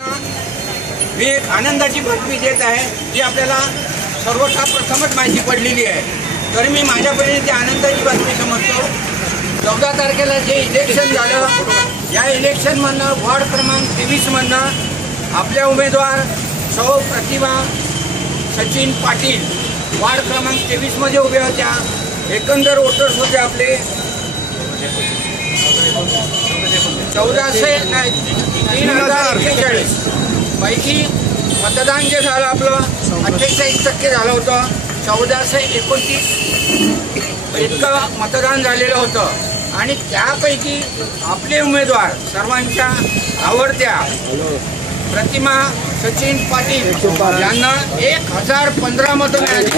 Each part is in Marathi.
मी एक आनंदाची बातमी देत आहे जी आपल्याला सर्वप्रथमच माहिती पडलेली आहे, तरी मी माझ्यापर्यंत ती आनंदाची बातमी समजतो। 14 तारखेला जे इलेक्शन झालं, या इलेक्शनमधनं वॉर्ड क्रमांक 23 मधनं आपल्या उमेदवार सौ प्रतिभा सचिन पाटील वॉर्ड क्रमांक 23 मध्ये उभ्या होत्या। एकंदर वोटर्स होते आपले 3041 पैकी मतदान जे झालं आपलं 48% झालं होतं। 1429 इतकं मतदान झालेलं होतं आणि त्यापैकी आपले उमेदवार सर्वांच्या आवडत्या प्रतिमा सचिन पाटील यांना 1015 मतं मिळाली।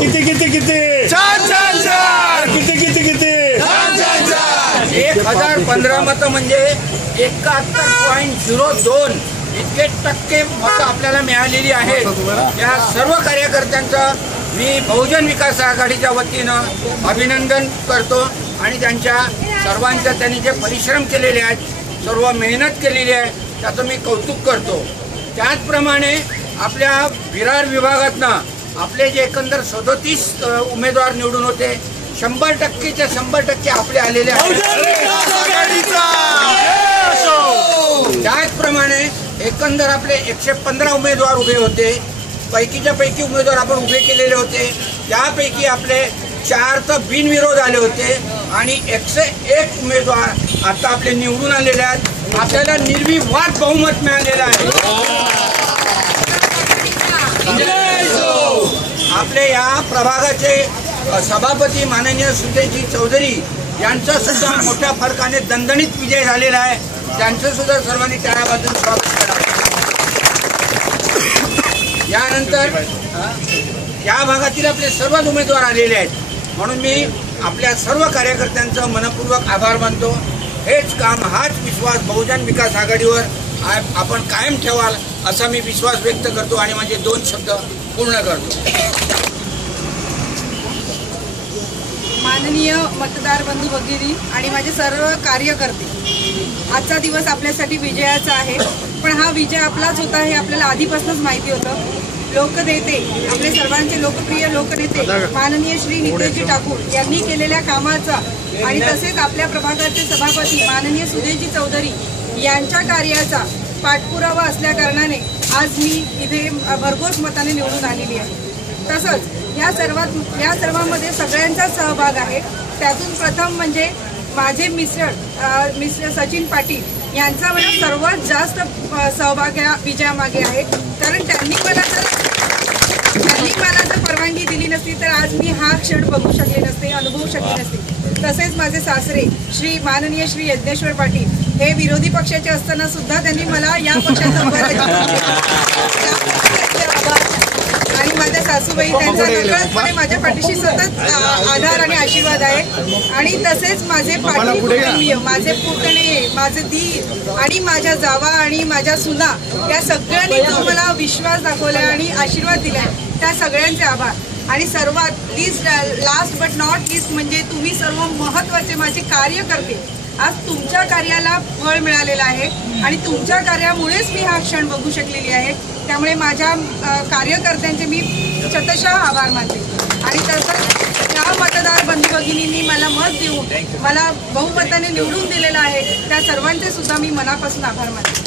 किती 1015 मतं म्हणजे 71.02 इतके टक्के मतं आपल्याला मिळालेली आहेत। या सर्व कार्यकर्त्यांचं मी बहुजन विकास आघाडीच्या वतीनं अभिनंदन करतो आणि त्यांच्या सर्वांचं त्यांनी जे परिश्रम केलेले आहेत, सर्व मेहनत केलेली आहे, त्याचं मी कौतुक करतो। त्याचप्रमाणे आपल्या विरार विभागातनं आपले जे एकंदर 37 उमेदवार निवडून होते, 100%च्या 100% आपले आलेले आहेत। त्याचप्रमाणे एकंदर आपले 115 उमेदवार उभे होते, पैकीच्या पैकी उमेदवार आपण उभे केलेले होते, त्यापैकी आपले 4 तर बिनविरोध आले होते आणि 101 उमेदवार आता आपले निवडून आलेले आहेत। आपल्याला निर्विवाद बहुमत मिळालेलं आहे। आपले या प्रभागाचे सभापती माननीय सुदेशजी चौधरी यांचा सुद्धा मोठ्या फरकाने दणदणीत विजय झालेला आहे, त्यांचं सुद्धा सर्वांनी टाळ्या वाजवून स्वागत करा। यानंतर या भागातील आपले सर्वच उमेदवार आलेले आहेत, म्हणून मी आपल्या सर्व कार्यकर्त्यांचं मनपूर्वक आभार मानतो। हेच काम, हाच विश्वास बहुजन विकास आघाडीवर आपण कायम ठेवाल असा मी विश्वास व्यक्त करतो आणि माझे 2 शब्द पूर्ण करतो। माननीय मतदार बंधू भगिनी आणि माझे सर्व कार्यकर्ते, आजचा दिवस आपल्यासाठी विजयाचा आहे, पण हा विजय आपलाच होता हे आपल्याला आधीपासूनच माहिती होतं। लोकनेते, आपले सर्वांचे लोकप्रिय लोकनेते माननीय श्री हितेशजी ठाकूर यांनी केलेल्या कामाचा आणि तसेच आपल्या प्रभागाचे सभापती माननीय सुदेशजी चौधरी यांच्या कार्याचा पाठपुरावा असल्याकारणाने आज मी इथे भरघोस मताने निवडून आलेली आहे। तसंच या सर्वांमध्ये सगळ्यांचा सहभाग आहे। त्यातून प्रथम म्हणजे माझे मिस्टर सचिन पाटील यांचा मला सर्वात जास्त सहभाग या विजयामागे आहे, कारण त्यांनी मला जर परवानगी दिली नसती तर आज मी हा क्षण बघू शकले नसते, अनुभवू शकले नसते। तसेच माझे सासरे माननीय श्री यज्ञेश्वर पाटील हे विरोधी पक्षाचे असताना सुद्धा त्यांनी मला या पक्षात उभं आणि माझ्या सासूबाई त्यांचा नकळतपणे माझ्या पाठीशी सतत आधार आणि आशीर्वाद आहे। आणि तसेच माझे पाटील कुटुंबीय, माझे पुतणे, माझे दीर आणि माझ्या जावा आणि माझ्या सुना या सगळ्यांनी जो मला विश्वास दाखवला आणि आशीर्वाद दिलाय त्या सगळ्यांचे आभार। आणि सर्वात लास्ट बट नॉट लिस्ट म्हणजे तुम्ही सर्व महत्त्वाचे माझे कार्यकर्ते, आज तुमच्या कार्याला फळ मिळालेलं आहे आणि तुमच्या कार्यामुळेच मी हा क्षण बघू शकलेली आहे। त्यामुळे माझ्या कार्यकर्त्यांचे मी शतशः आभार मानते। आणि तसंच या मतदार बंधू भगिनींनी मला मत देऊन मला बहुमताने निवडून दिलेलं आहे, त्या सर्वांचे सुद्धा मी मनापासून आभार मानते।